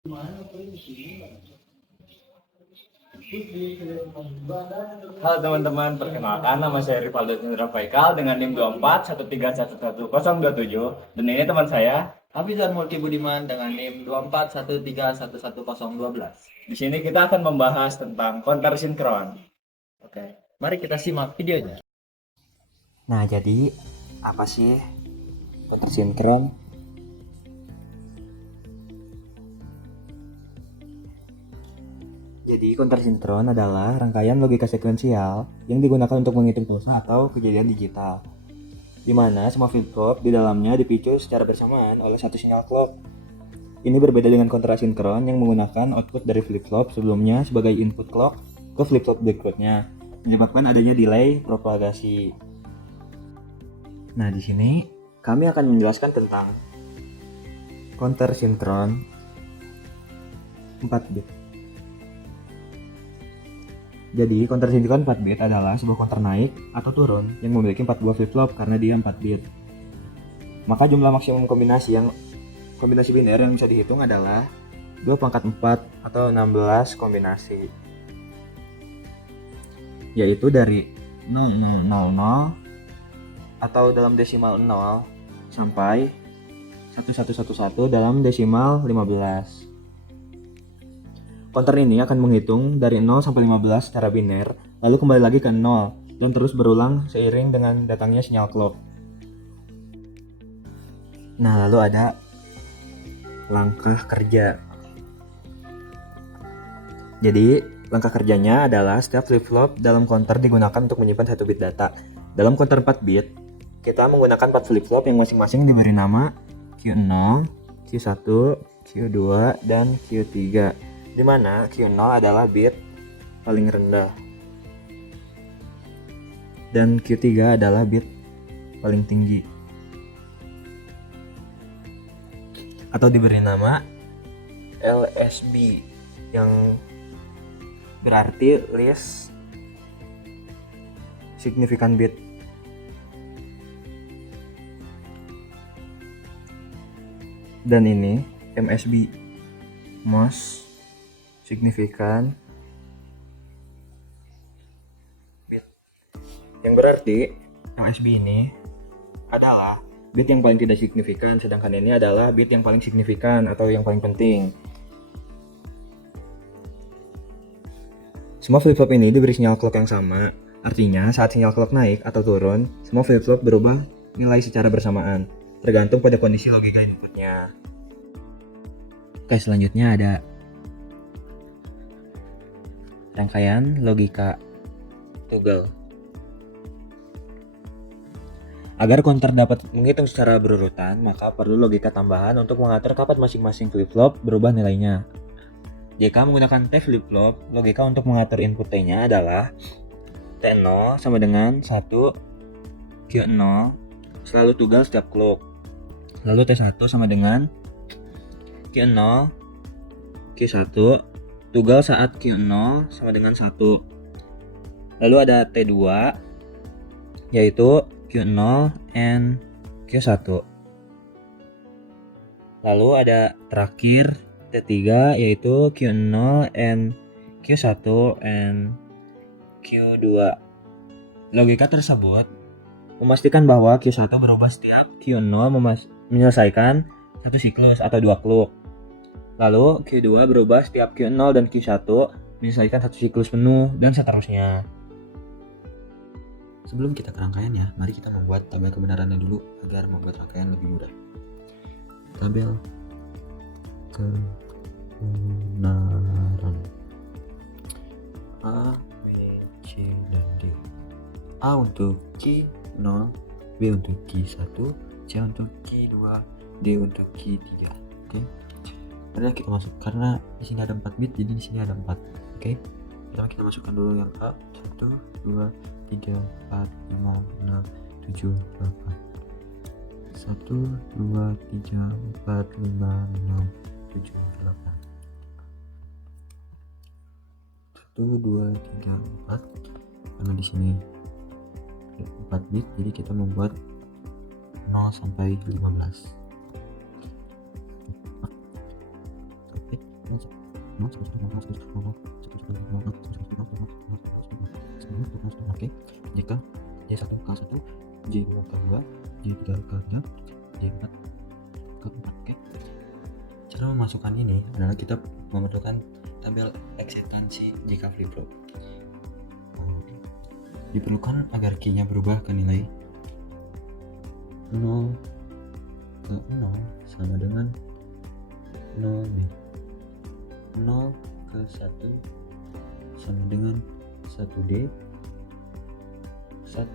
Halo teman-teman, perkenalkan nama saya Rivaldo Chandra Faikal dengan NIM 2413111027 dan ini teman saya. Hafizan Mulki Budiman dengan NIM 2413111012. Di sini kita akan membahas tentang konter sinkron. Oke, mari kita simak videonya. Nah, jadi apa sih konter sinkron? Jadi konter sinkron adalah rangkaian logika sekuensial yang digunakan untuk menghitung pulsa atau kejadian digital, di mana semua flip-flop di dalamnya dipicu secara bersamaan oleh satu sinyal clock. Ini berbeda dengan konter asinkron yang menggunakan output dari flip-flop sebelumnya sebagai input clock ke flip-flop berikutnya, menyebabkan adanya delay propagasi. Nah, di sini kami akan menjelaskan tentang konter sinkron 4 bit. Jadi, konter sinkron 4 bit adalah sebuah konter naik atau turun yang memiliki 4 buah flip-flop karena dia 4 bit. Maka jumlah maksimum kombinasi biner yang bisa dihitung adalah 2 pangkat 4 atau 16 kombinasi. Yaitu dari 0000 atau dalam desimal 0 sampai 1111 dalam desimal 15. Konter ini akan menghitung dari 0 sampai 15 secara biner, lalu kembali lagi ke 0 dan terus berulang seiring dengan datangnya sinyal clock. Nah, lalu ada langkah kerja. Jadi, langkah kerjanya adalah setiap flip-flop dalam konter digunakan untuk menyimpan 1 bit data. Dalam konter 4 bit, kita menggunakan 4 flip-flop yang masing-masing diberi nama Q0, Q1, Q2, dan Q3, di mana Q0 adalah bit paling rendah dan Q3 adalah bit paling tinggi, atau diberi nama LSB yang berarti least significant bit. Dan ini MSB, most significant bit, yang berarti MSB ini adalah bit yang paling tidak signifikan, sedangkan ini adalah bit yang paling signifikan atau yang paling penting. Semua flip-flop ini diberi sinyal clock yang sama, artinya saat sinyal clock naik atau turun, semua flip-flop berubah nilai secara bersamaan, tergantung pada kondisi logika inputnya. Oke, selanjutnya ada rangkaian logika toggle. Agar konter dapat menghitung secara berurutan, maka perlu logika tambahan untuk mengatur kapan masing-masing flip-flop berubah nilainya. Jika menggunakan T flip-flop, logika untuk mengatur input T-nya adalah T0 sama dengan 1 Q0 selalu tunggal setiap clock. Lalu T1 sama dengan Q0 Q1 tunggal saat Q0 sama dengan 1. Lalu ada T2 yaitu Q0 and Q1. Lalu ada terakhir T3 yaitu Q0 and Q1 and Q2. Logika tersebut memastikan bahwa Q1 berubah setiap Q0 menyelesaikan satu siklus atau 2 clock. Lalu Q2 berubah setiap Q0 dan Q1 menyelesaikan satu siklus penuh, dan seterusnya. Sebelum kita ke rangkaiannya, mari kita membuat tabel kebenarannya dulu agar membuat rangkaian lebih mudah. Tabel kebenaran A, B, C, dan D. A untuk Q0, B untuk Q1, C untuk Q2, D untuk Q3. Oke. Karena kita masuk, karena di sini ada 4 bit, jadi di sini ada 4. Oke. Pertama kita masukkan dulu yang A, 1, 2, 3, 4, 5, 6, 7, 8. 1, 2, 3, 4, 5, 6, 7, 8. 1, 2, 3, 4. Karena di sini 4 bit, jadi kita membuat 0 sampai 15. Oke, jika J1 ke 1, J2 ke 2, J3 ke 3, J4 ke 4. Oke. Cara memasukkan ini adalah kita memerlukan tabel eksistensi jika flip flop. Diperlukan agar key-nya berubah ke nilai 0 ke 0 sama dengan 0D. 0 ke 1 sama dengan 1D. 1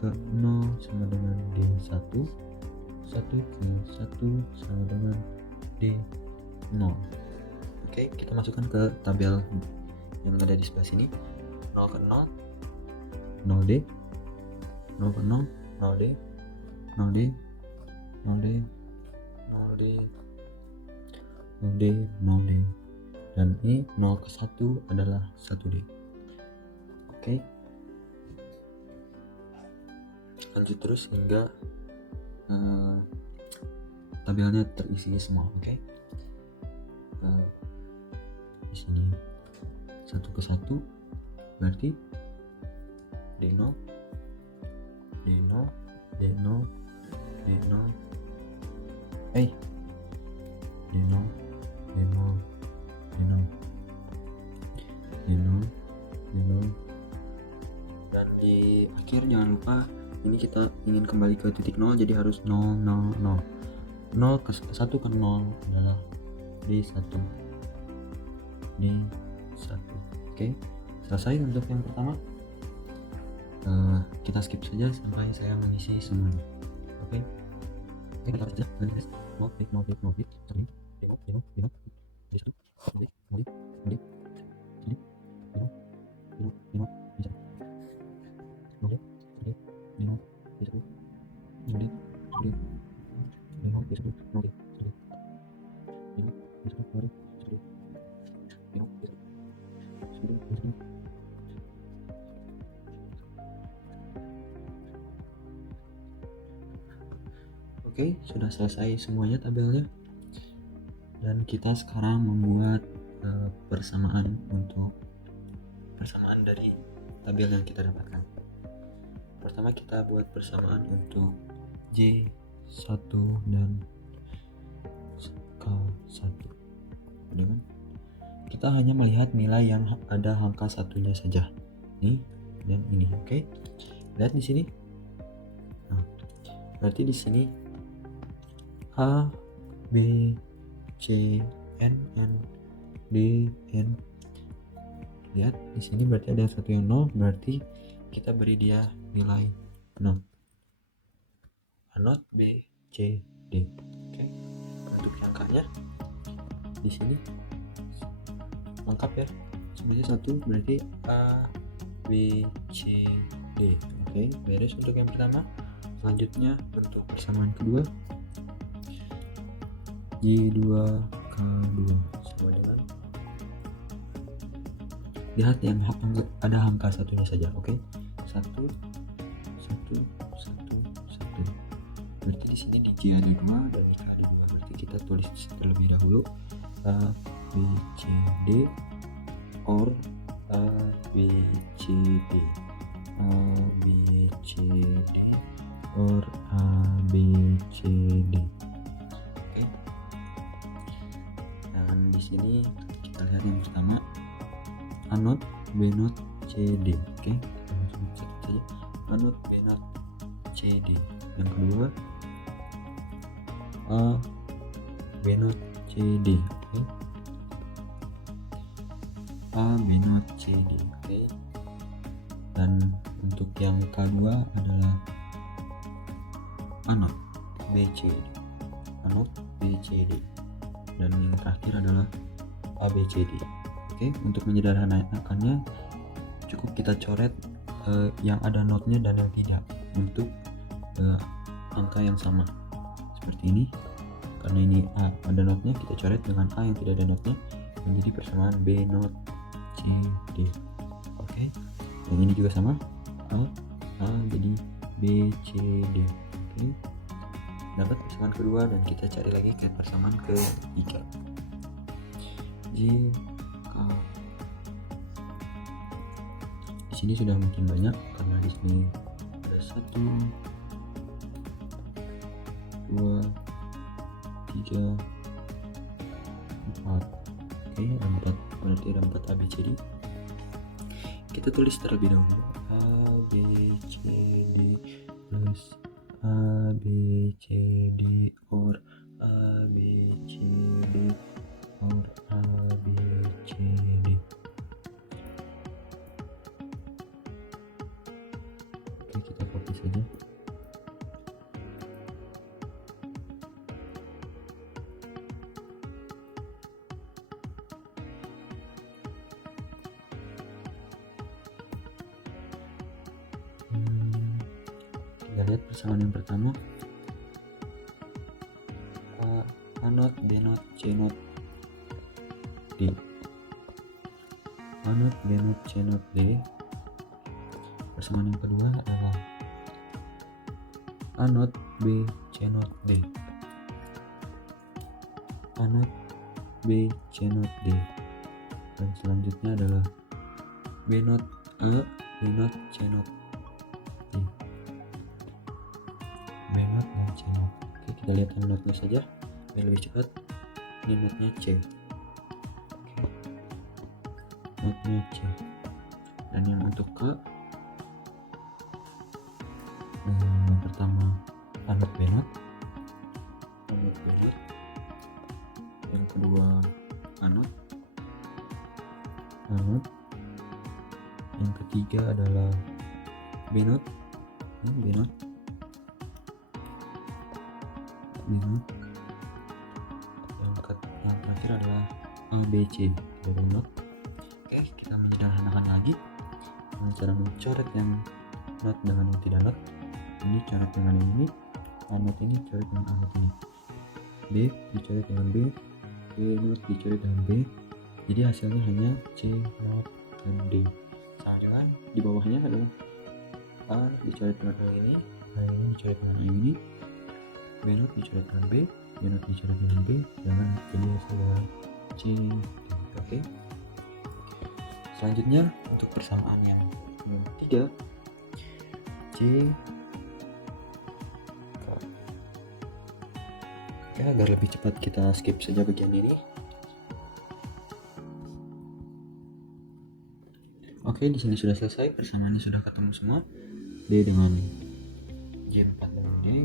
ke 0 sama dengan D1. 1 ke 1 sama dengan D0. Oke, kita masukkan ke tabel yang ada di sebelah sini. 0 ke 0, 0D. 0 ke 0, 0D. 0D. 0D. 0D. 0D. 0D. Dan ini 0 ke 1 adalah 1D. Oke. Lanjut terus hingga tabelnya terisi semua. Oke. Di sini 1 ke 1 berarti D0, D0, D0, D0, D0, D0, D0, D0, D0. Dan di akhir jangan lupa ini kita ingin kembali ke titik 0, jadi harus 0, 0, 0. 0 ke 1 ke 0 adalah D1. D1. Oke, selesai untuk yang pertama. Kita skip saja sampai saya mengisi semuanya. Oke. Kita saja mau klik sorry. Demo. D1. Oke, sudah selesai semuanya tabelnya. Dan kita sekarang membuat persamaan dari tabel yang kita dapatkan. Pertama kita buat persamaan untuk J1 dan K1. Dengan kita hanya melihat nilai yang ada angka satunya saja. Ini dan ini, oke. Lihat di sini. Nah, berarti di sini A, B, C, N, D, N. Lihat di sini berarti ada satu yang 0, berarti kita beri dia nilai 0. A not B, C, D. Oke. Untuk angkanya di sini lengkap ya. Semuanya 1 berarti A, B, C, D. Oke, beres untuk yang pertama. Selanjutnya untuk persamaan kedua J2 K2 sama dengan, lihat yang ada angka satunya saja. Oke. 1 1 1 1. Berarti di sini di J ada 2 dan di K ada 2. Berarti kita tulis terlebih dahulu A B C D or A B C D. A B C D or A B C D. Oke. Dan di sini kita lihat yang pertama A not B not C D. Oke, kita langsung catat saja A not B not C D. Yang kedua A B not C D. Oke, A B not C D. Oke. Dan untuk yang kedua adalah A not B C D. A not B C D. Dan yang terakhir adalah A B C D. Oke, untuk menyederhanakannya cukup kita coret yang ada notnya dan yang tidak untuk angka yang sama seperti ini. Karena ini A ada notnya, kita coret dengan A yang tidak ada notnya menjadi persamaan B not C D. Oke, yang ini juga sama A jadi B C D. Oke, dapat persamaan kedua dan kita cari lagi ke persamaan ketiga J sini sudah makin banyak karena di sini ada 1, 2, 3, 4. Oke, ada 4, berarti ada 4 ABCD. Kita tulis terlebih dahulu ABCD plus ABCD or ABCD or ABCD. Oke, kita copy saja. Kita lihat persamaan yang pertama, A not, B not, C not, D. A not, B not, C not, D. Persamaan yang kedua adalah A not, B, C not, D. A not, B, C not, D. Dan selanjutnya adalah B not, A, B not, C not, D. B not dan C not. Oke, kita lihat notnya saja biar lebih cepat. Ini notnya C. Oke. Notnya C. Dan yang untuk K, yang pertama A not, B not, A not, B not. Yang kedua A not, A not. Yang ketiga adalah B not, B not, B not. Yang terakhir adalah ABC, dari not. Oke, kita menyederhanakan lagi dengan cara mencoret yang not dengan yang tidak not. Ini coret dengan yang ini, A not ini coret dengan A not ini, B dicoret dengan B, B not dicoret dengan B. Jadi hasilnya hanya C not dan D. Sama dengan di bawahnya adalah A dicoret dengan A ini, A ini dicoret dengan A ini, B not dicoret dengan B, B not dicoret dengan B, jangan jadi hasilnya C. Oke. Selanjutnya untuk persamaan yang ketiga, C. Oke, agar lebih cepat kita skip saja bagian ini. Oke, di sini sudah selesai, persamaannya sudah ketemu semua. D dengan J4 dengan D,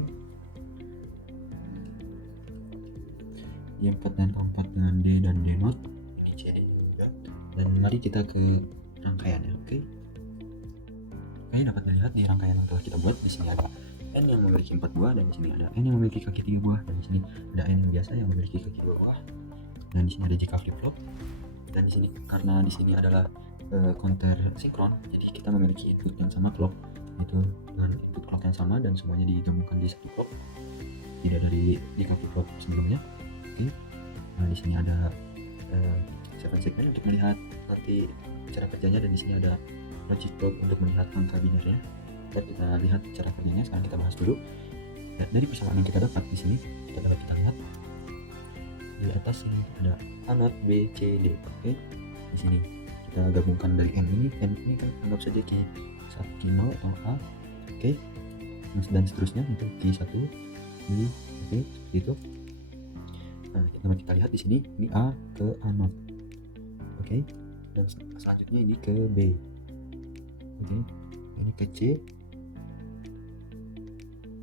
J4 dan K4 dengan D dan D not. Ini C, D juga. Dan mari kita ke rangkaiannya. Oke. Oke, dapat dilihat di rangkaian yang telah kita buat. Di sini ada N yang memiliki 4 buah, dan di sini ada N yang memiliki kaki 3 buah, dan di sini ada N yang biasa yang memiliki kaki 2 buah. Dan di sini ada jika flip flop. Dan di sini karena di sini adalah counter sinkron, jadi kita memiliki input yang sama clock, itu dengan input clock yang sama dan semuanya digabungkan di satu clock, tidak dari jika flip flop sebelumnya. Oke. Nah, di sini ada 7 segmen untuk melihat nanti cara kerjanya, dan di sini ada logic probe untuk melihat angka binernya. Kita lihat cara kerjanya. Sekarang kita bahas dulu. Dan dari persamaan yang kita dapat di sini, kita lihat di atas ini ada A not, B, C, D. Oke. Di sini kita gabungkan dari N ini kan anggap saja Q1 atau A. Oke. Dan seterusnya untuk Q1, B. Oke, seperti itu. Nah, kita lihat di sini ini A ke A not. Oke. Dan selanjutnya ini ke B. Oke. Ini ke C.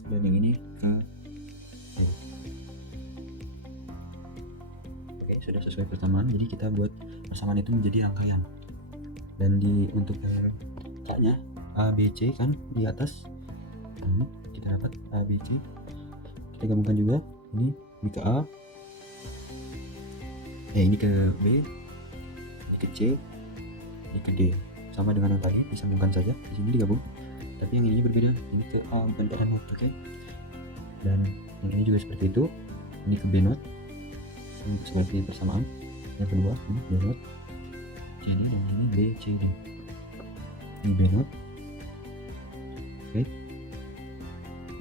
Dan yang ini ke D. Oke, sudah sesuai persamaan. Jadi kita buat persamaan itu menjadi rangkaian. Dan untuk yang K-nya A, B, C kan di atas. Ini kita dapat A, B, C. Kita gabungkan juga. Ini ke A. Ini ke B. Ini ke C. Ini ke D. Sama dengan yang tadi, disambungkan saja. Di sini digabung. Tapi yang ini berbeda. Ini ke A bukan ke A not. Oke. Dan yang ini juga seperti itu. Ini ke B not. Seperti persamaan. Yang kedua ini B not, C D, dan ini B, C, D. Ini B not. Oke.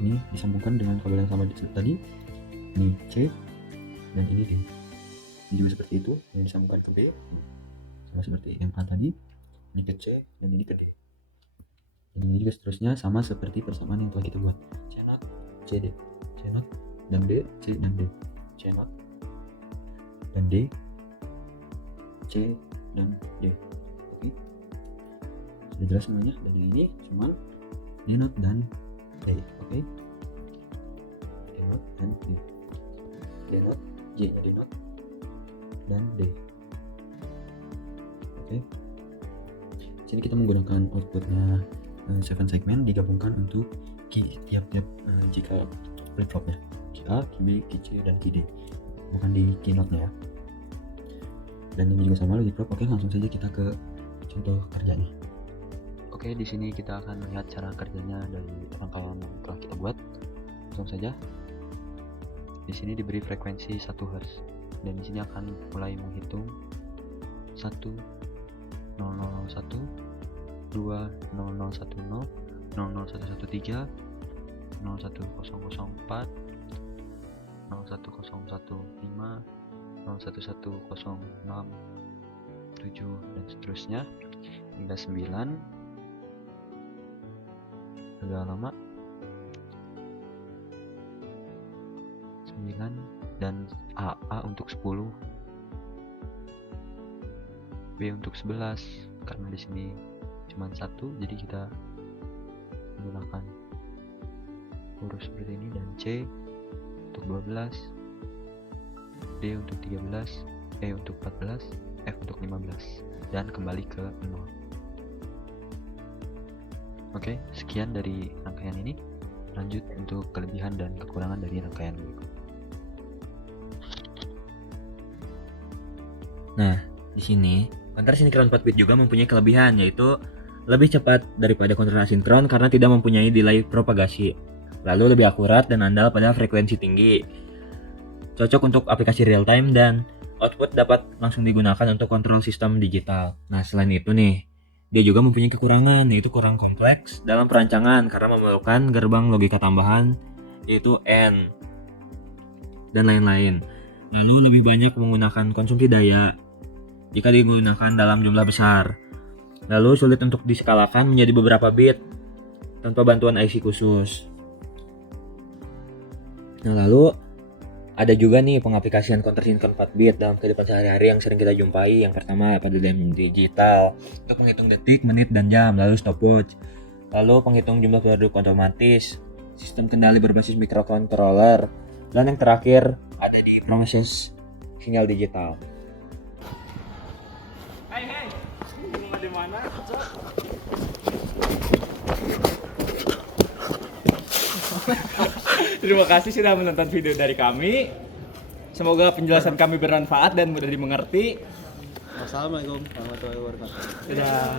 Ini disambungkan dengan kabel yang sama tadi. Ini C dan ini D. Ini juga seperti itu. Ini disambungkan ke B sama seperti yang A tadi. Ini ke C dan ini ke D. Dan ini juga seterusnya sama seperti persamaan yang telah kita buat. C not, C D, C not, dan D, C dan D, C not, dan D, C dan D. Oke, sudah jelas semuanya. Dan ini cuma D not dan D. Oke, D not dan D, D not, J nya D not dan D. Oke, sini kita menggunakan outputnya 7 segmen digabungkan untuk key tiap-tiap jika flip flopnya, key A, key B, key C, dan key D, bukan di keynote-nya ya. Dan ini juga sama lagi prop. Oke, langsung saja kita ke contoh kerjanya. Oke, di sini kita akan lihat cara kerjanya dari rangkaian yang telah kita buat. Langsung saja. Di sini diberi frekuensi 1 Hz dan di sini akan mulai menghitung 1 0001 2 0010 00113 01004 01015 01106 7 dan seterusnya hingga 9. Agak lama. 9 dan A untuk 10, B untuk 11 karena di sini cuma 1 jadi kita menggunakan huruf seperti ini, dan C untuk 12, D untuk 13, E untuk 14, F untuk 15 dan kembali ke 0. Oke, sekian dari rangkaian ini. Lanjut untuk kelebihan dan kekurangan dari rangkaian berikut. Nah, di sini konter sinkron 4 bit juga mempunyai kelebihan, yaitu lebih cepat daripada konter asinkron karena tidak mempunyai delay propagasi, lalu lebih akurat dan andal pada frekuensi tinggi, cocok untuk aplikasi real time, dan output dapat langsung digunakan untuk kontrol sistem digital. Nah, selain itu nih, dia juga mempunyai kekurangan, yaitu kurang kompleks dalam perancangan karena memerlukan gerbang logika tambahan, yaitu AND dan lain-lain. Lalu lebih banyak menggunakan konsumsi daya jika digunakan dalam jumlah besar. Lalu sulit untuk diskalakan menjadi beberapa bit tanpa bantuan IC khusus. Nah, lalu ada juga nih pengaplikasian konter sinkron 4 bit dalam kehidupan sehari-hari yang sering kita jumpai. Yang pertama pada dalam digital untuk menghitung detik, menit, dan jam, lalu stopwatch. Lalu penghitung jumlah produk otomatis, sistem kendali berbasis microcontroller, dan yang terakhir ada di proses sinyal digital. Hai, mau di mana? Terima kasih sudah menonton video dari kami. Semoga penjelasan kami bermanfaat dan mudah dimengerti. Wassalamualaikum warahmatullahi wabarakatuh. Dadah.